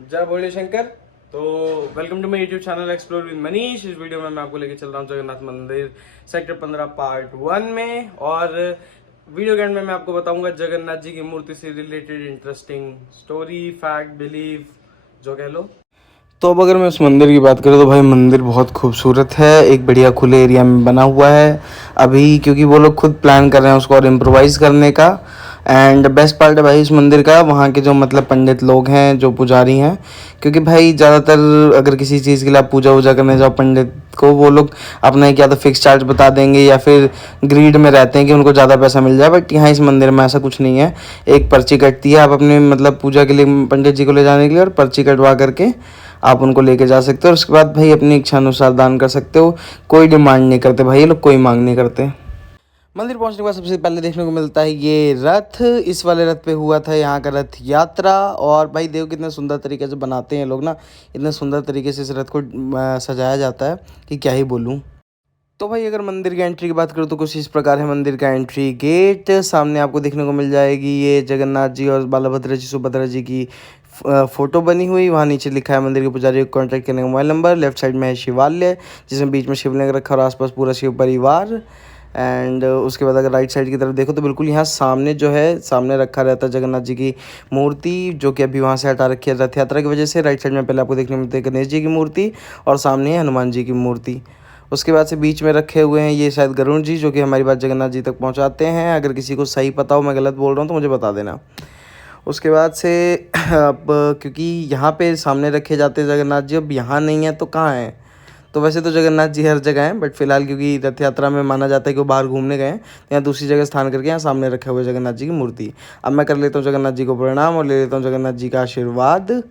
जय भोले शंकर। तो welcome to my YouTube channel explore with Manish. इस वीडियो में मैं आपको लेके चल रहा हूँ जगन्नाथ मंदिर सेक्टर 15 पार्ट 1 में। और वीडियो के एंड में मैं आपको बताऊंगा जगन्नाथ जी की मूर्ति से related interesting story, fact, believe, जो कह लो। तो अब अगर मैं उस मंदिर की बात करूँ तो भाई मंदिर बहुत खूबसूरत है, एक बढ़िया खुले एरिया में बना हुआ है अभी, क्योंकि वो लोग खुद प्लान कर रहे हैं उसको और इम्प्रोवाइज करने का। एंड बेस्ट पार्ट है भाई इस मंदिर का वहाँ के जो मतलब पंडित लोग हैं, जो पुजारी हैं, क्योंकि भाई ज़्यादातर अगर किसी चीज़ के लिए आप पूजा वूजा करने जाओ पंडित को, वो लोग अपना एक या तो फिक्स चार्ज बता देंगे या फिर ग्रीड में रहते हैं कि उनको ज़्यादा पैसा मिल जाए। बट यहाँ इस मंदिर में ऐसा कुछ नहीं है। एक पर्ची कटती है, आप अपने मतलब पूजा के लिए पंडित जी को ले जाने के लिए, और पर्ची कटवा करके आप उनको लेके जा सकते हो। और उसके बाद भाई अपनी इच्छा अनुसार दान कर सकते हो। कोई डिमांड नहीं करते भाई ये लोग, कोई मांग नहीं करते। मंदिर पहुंचने के बाद सबसे पहले देखने को मिलता है ये रथ। इस वाले रथ पे हुआ था यहाँ का रथ यात्रा। और भाई देखो कितने सुंदर तरीके से बनाते हैं लोग ना, इतने सुंदर तरीके से इस रथ को सजाया जाता है कि क्या ही बोलूँ। तो भाई अगर मंदिर की एंट्री की बात करूँ तो कुछ इस प्रकार है मंदिर का एंट्री गेट। सामने आपको देखने को मिल जाएगी ये जगन्नाथ जी और बालभद्र जी सुभद्रा जी की फोटो बनी हुई। वहाँ नीचे लिखा है मंदिर के पुजारी को कॉन्टैक्ट करने का मोबाइल नंबर। लेफ्ट साइड में है शिवालय, जिसमें बीच में शिवलिंग रखा और आसपास पूरा शिव परिवार। एंड उसके बाद अगर राइट साइड की तरफ देखो तो बिल्कुल यहाँ सामने जो है, सामने रखा रहता है जगन्नाथ जी की मूर्ति, जो कि अभी वहाँ से हटा रखी है रथ यात्रा की वजह से। राइट साइड में पहले आपको देखने को मिलती है गणेश जी की मूर्ति और सामने है हनुमान जी की मूर्ति। उसके बाद से बीच में रखे हुए हैं ये शायद गरुण जी, जो कि हमारी बात जगन्नाथ जी तक पहुंचाते हैं। अगर किसी को सही पता हो, मैं गलत बोल रहा हूं तो मुझे बता देना। उसके बाद से अब क्योंकि यहाँ पे सामने रखे जाते हैं जगन्नाथ जी, अब यहाँ नहीं है तो कहाँ हैं? तो वैसे तो जगन्नाथ जी हर जगह हैं, बट फिलहाल क्योंकि रथ यात्रा में माना जाता है कि वो बाहर घूमने गए हैं, तो यहाँ दूसरी जगह स्थान करके यहाँ सामने रखे हुए जगन्नाथ जी की मूर्ति। अब मैं कर लेता हूँ जगन्नाथ जी को प्रणाम और ले लेता हूँ जगन्नाथ जी का आशीर्वाद।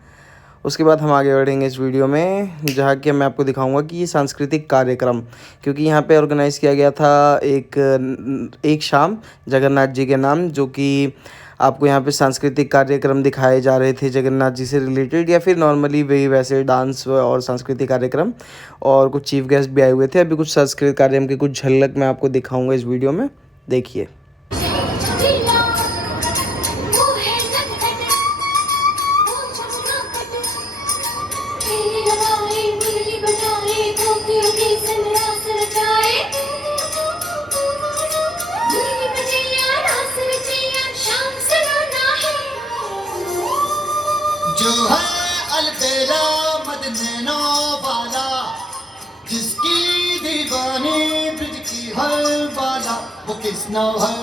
उसके बाद हम आगे बढ़ेंगे इस वीडियो में, जहाँ कि मैं आपको दिखाऊंगा कि ये सांस्कृतिक कार्यक्रम, क्योंकि यहाँ पे ऑर्गेनाइज़ किया गया था एक शाम जगन्नाथ जी के नाम, जो कि आपको यहाँ पे सांस्कृतिक कार्यक्रम दिखाए जा रहे थे जगन्नाथ जी से रिलेटेड, या फिर नॉर्मली वही वैसे डांस और सांस्कृतिक कार्यक्रम। और कुछ चीफ गेस्ट भी आए हुए थे। अभी कुछ सांस्कृतिक कार्यक्रम की कुछ झलक मैं आपको दिखाऊंगा इस वीडियो में, देखिए। जो है अलबेला मदनैनो वाला, जिसकी दीवानी ब्रिज की हर वाला, वो किसना है,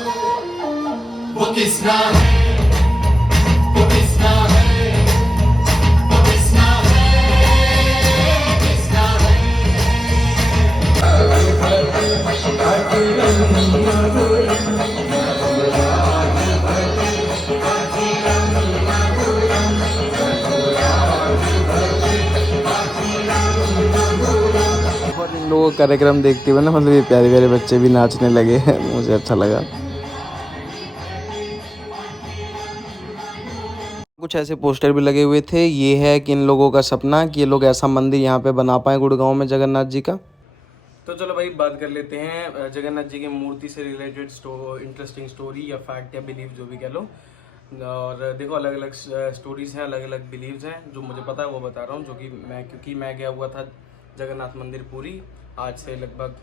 वो किसना है, वो किसना है, वो किसना है, किसना और इन लोगों का कार्यक्रम देखते हुए ना, मतलब ये प्यारे प्यारे बच्चे भी नाचने लगे हैं, मुझे अच्छा लगा। कुछ ऐसे पोस्टर भी लगे हुए थे। ये है कि इन लोगों का सपना कि ये लोग ऐसा मंदिर यहाँ पे बना पाए गुड़गांव में जगन्नाथ जी का। तो चलो भाई बात कर लेते हैं जगन्नाथ जी की मूर्ति से रिलेटेड इंटरेस्टिंग स्टोरी या फैक्ट या बिलीव, जो भी कह लो। और देखो अलग अलग स्टोरीज हैं, अलग अलग बिलीव्स हैं। जो मुझे पता है वो बता रहा हूँ, जो कि क्योंकि मैं गया हुआ था जगन्नाथ मंदिर पुरी आज से लगभग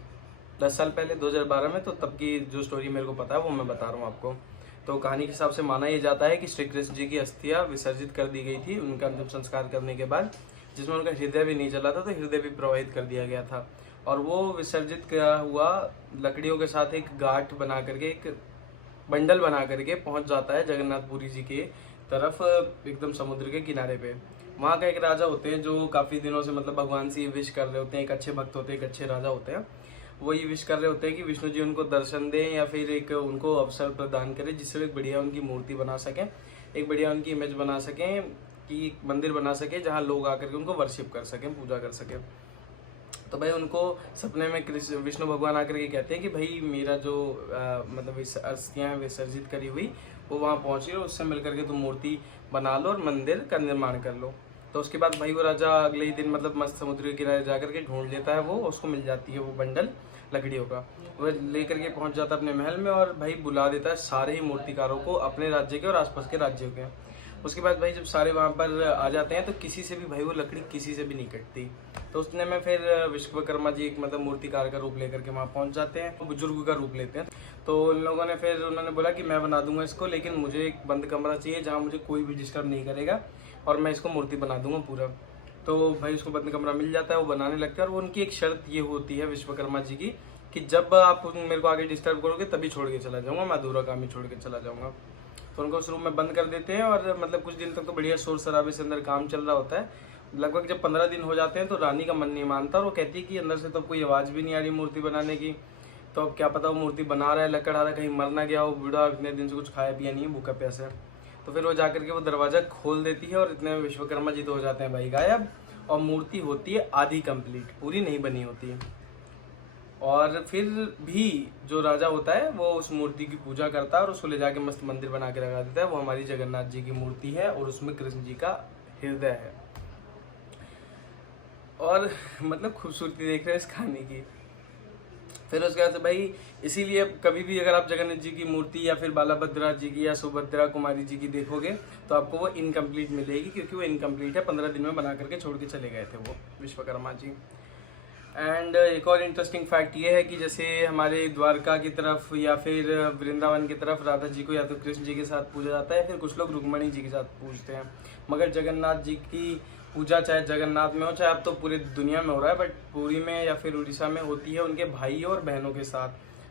10 साल पहले 2012 में। तो तब की जो स्टोरी मेरे को पता है वो मैं बता रहा हूँ आपको। तो कहानी के हिसाब से माना यह जाता है कि श्री कृष्ण जी की अस्थियां विसर्जित कर दी गई थी उनका अंतिम संस्कार करने के बाद, जिसमें उनका हृदय भी नहीं चला था, तो हृदय भी प्रवाहित कर दिया गया था। और वो विसर्जित किया हुआ लकड़ियों के साथ एक गांठ बना करके, एक बंडल बना करके पहुंच जाता है जगन्नाथपुरी जी के तरफ, एकदम समुद्र के किनारे पे। वहाँ का एक राजा होते हैं जो काफ़ी दिनों से मतलब भगवान से विश कर रहे होते हैं। एक अच्छे भक्त होते हैं, एक अच्छे राजा होते हैं। वो ये विश कर रहे होते हैं कि विष्णु जी उनको दर्शन दें या फिर एक उनको अवसर प्रदान करें जिससे वो एक बढ़िया उनकी मूर्ति बना सकें, एक बढ़िया उनकी इमेज बना सकें, कि मंदिर बना सकें जहाँ लोग आकर के उनको वर्शिप कर सकें, पूजा कर सकें। तो भाई उनको सपने में विष्णु भगवान आकर के कहते हैं कि भाई मेरा जो मतलब अस्थियाँ विसर्जित करी हुई वो वहाँ पहुँची और उससे मिल करके तुम मूर्ति बना लो और मंदिर का निर्माण कर लो। तो उसके बाद भाई वो राजा अगले ही दिन मतलब मस्त समुद्र के किनारे जाकर के ढूंढ लेता है, वो उसको मिल जाती है वो बंडल लकड़ियों का। वो लेकर के पहुंच जाता है अपने महल में और भाई बुला देता है सारे ही मूर्तिकारों को अपने राज्य के और आसपास के राज्यों के। उसके बाद भाई जब सारे वहाँ पर आ जाते हैं तो किसी से भी भाई वो लकड़ी किसी से भी नहीं कटती। तो उसने में फिर विश्वकर्मा जी एक मतलब मूर्तिकार का रूप लेकर के वहाँ पहुँच जाते हैं, बुजुर्ग का रूप लेते हैं। तो उन लोगों ने फिर उन्होंने बोला कि मैं बना दूंगा इसको, लेकिन मुझे एक बंद कमरा चाहिए जहाँ मुझे कोई भी डिस्टर्ब नहीं करेगा और मैं इसको मूर्ति बना दूंगा पूरा। तो भाई उसको बंद कमरा मिल जाता है, वो बनाने लगता है। और वो उनकी एक शर्त ये होती है विश्वकर्मा जी की कि जब आप मेरे को आगे डिस्टर्ब करोगे तभी छोड़ के चला जाऊंगा, मैं अधूरा काम ही छोड़ के चला जाऊंगा। तो उनको उस रूम में बंद कर देते हैं और मतलब कुछ दिन तक तो बढ़िया शोर शराबे से अंदर काम चल रहा होता है। लगभग जब 15 दिन हो जाते हैं तो रानी का मन नहीं मानता और वो कहती है कि अंदर से तो कोई आवाज़ भी नहीं आ रही मूर्ति बनाने की। तो अब क्या पता वो मूर्ति बना रहा है, लकड़ आ रहा है, कहीं मर ना गया हो बूढ़ा, इतने दिन से कुछ खाया पिया नहीं है, भूखा प्यासा है। तो फिर वो जाकर के वो दरवाज़ा खोल देती है और इतने में विश्वकर्मा जी तो हो जाते हैं भाई गायब, और मूर्ति होती है आधी कंप्लीट, पूरी नहीं बनी होती है। और फिर भी जो राजा होता है वो उस मूर्ति की पूजा करता है और उसको ले जाके मस्त मंदिर बना के लगा देता है। वो हमारी जगन्नाथ जी की मूर्ति है और उसमें कृष्ण जी का हृदय है। और मतलब खूबसूरती देख रहे हैं इस खाने की। फिर उसके बाद से भाई इसीलिए कभी भी अगर आप जगन्नाथ जी की मूर्ति या फिर बालाभद्रा जी की या सुभद्रा कुमारी जी की देखोगे तो आपको वो इनकम्प्लीट मिलेगी, क्योंकि वो इनकम्प्लीट है, 15 दिन में बना करके छोड़ के चले गए थे वो विश्वकर्मा जी। एंड एक और इंटरेस्टिंग फैक्ट ये है कि जैसे हमारे द्वारका की तरफ या फिर वृंदावन की तरफ राधा जी को या तो कृष्ण जी के साथ पूजा जाता है, फिर कुछ लोग रुक्मणी जी के साथ पूजते हैं। मगर जगन्नाथ जी की पूजा चाहे जगन्नाथ में हो चाहे अब तो पूरी दुनिया में हो रहा है, बट पुरी में या फिर उड़ीसा में होती है उनके भाई और बहनों के साथ,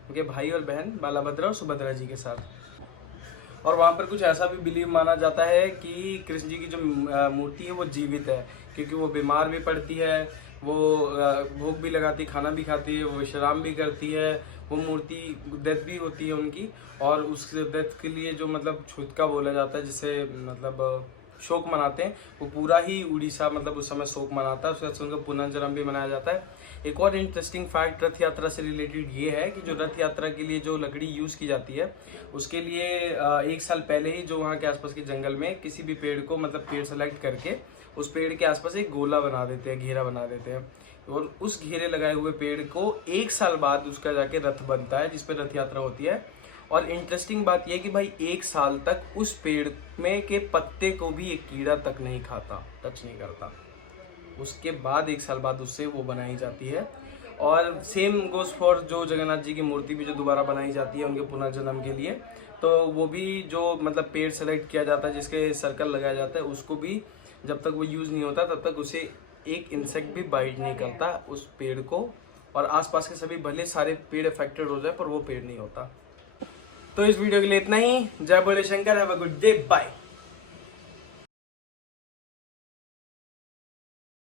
उनके भाई और बहन बालाभद्रा और सुभद्रा जी के साथ। और वहाँ पर कुछ ऐसा भी बिलीव माना जाता है कि कृष्ण जी की जो मूर्ति है वो जीवित है, क्योंकि वो बीमार भी पड़ती है, वो भोग भी लगाती, खाना भी खाती है, वो विश्राम भी करती है। वो मूर्ति डेथ भी होती है उनकी, और उस डेथ के लिए जो मतलब छुतका बोला जाता है, जिसे मतलब शोक मनाते हैं, वो पूरा ही उड़ीसा मतलब उस समय शोक मनाता है। उसके बाद उनका पुनर्जन्म भी मनाया जाता है। एक और इंटरेस्टिंग फैक्ट रथ यात्रा से रिलेटेड ये है कि जो रथ यात्रा के लिए जो लकड़ी यूज़ की जाती है उसके लिए 1 साल पहले ही जो वहाँ के आसपास के जंगल में किसी भी पेड़ को मतलब पेड़ सेलेक्ट करके उस पेड़ के आसपास एक गोला बना देते हैं, घेरा बना देते हैं, और उस घेरे लगाए हुए पेड़ को 1 साल बाद उसका जाके रथ बनता है जिसपे रथ यात्रा होती है। और इंटरेस्टिंग बात यह है कि भाई 1 साल तक उस पेड़ में के पत्ते को भी एक कीड़ा तक नहीं खाता, टच नहीं करता। उसके बाद 1 साल बाद उससे वो बनाई जाती है। और सेम गोज फॉर जो जगन्नाथ जी की मूर्ति भी जो दोबारा बनाई जाती है उनके पुनर्जन्म के लिए, तो वो भी जो मतलब पेड़ सेलेक्ट किया जाता है जिसके सर्कल लगाया जाता है उसको भी जब तक वो यूज़ नहीं होता तब तक उसे एक इंसेक्ट भी बाइट नहीं करता उस पेड़ को, और आसपास के सभी भले सारे पेड़ अफेक्टेड हो जाए पर वो पेड़ नहीं होता। तो इस वीडियो के लिए इतना ही। जय Bhole Shankar, have a good day, bye.